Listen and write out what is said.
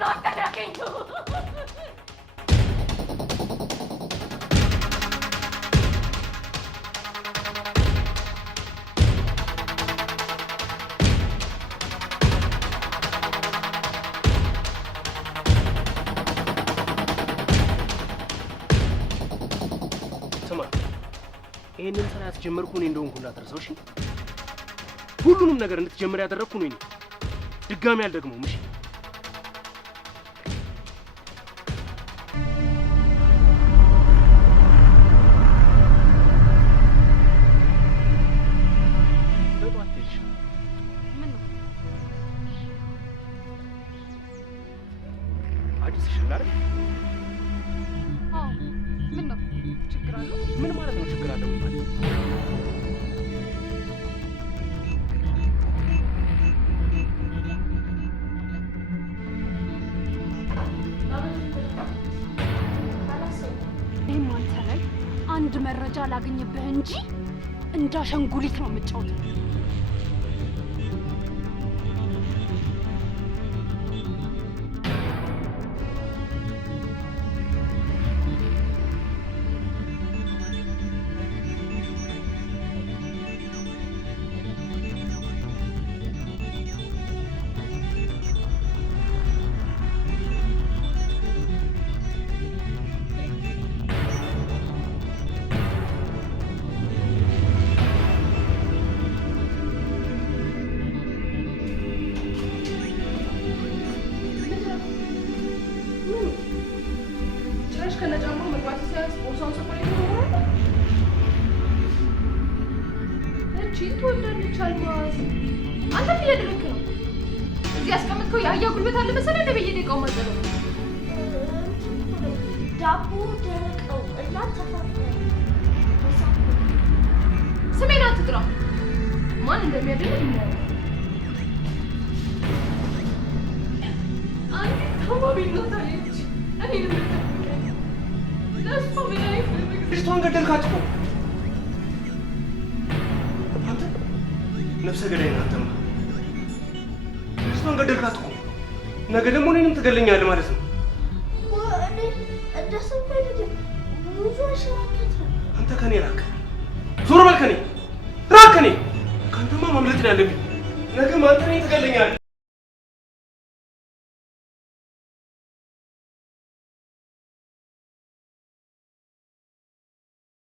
ነው አታደርገኝ። ይሄንን ስራ ያስጀመርኩ እኔ እንደሆንኩ እንዳትረሳው እሺ? ሁሉንም ነገር እንድትጀምር ያደረግኩ እኔ ነኝ። ድጋሚ አልደግመውም እሺ? አዲስ ይሽላል? አዎ። ምን ነው ችግር አለው? ምን ማለት ነው ችግር አለው ማለት? እኔም አንተ ላይ አንድ መረጃ ላገኝብህ እንጂ እንዳሸንጉሊት ነው የምጫወተው። አንተ እያደረክ ነው። እዚህ ያስቀምጥከው የአህያ ጉልበት አለ መሰለህ። እንደ በየደቂቃው ማዘለው ዳቦ ደረቀው እና ተፋፈረ። ስሜን አትጥራ። ማን እንደሚያደርግ ነው። አንተ ከማቢ ነው ታለች። እኔ ነው ለሱ ምን አይፈልግ ልጅቷን ገደልካት እኮ አንተ። ነፍሰ ገዳይ ናት። ልጅቷን ገደልካት እኮ። ነገ ደግሞ እኔንም ትገለኛለህ ማለት ነው። አንተ ከኔ ራቅ። ዞር በል ከኔ ራቅ። ከኔ ከአንተማ ማምለጥ ነው ያለብኝ። ነገ አንተ እኔን ትገለኛለህ።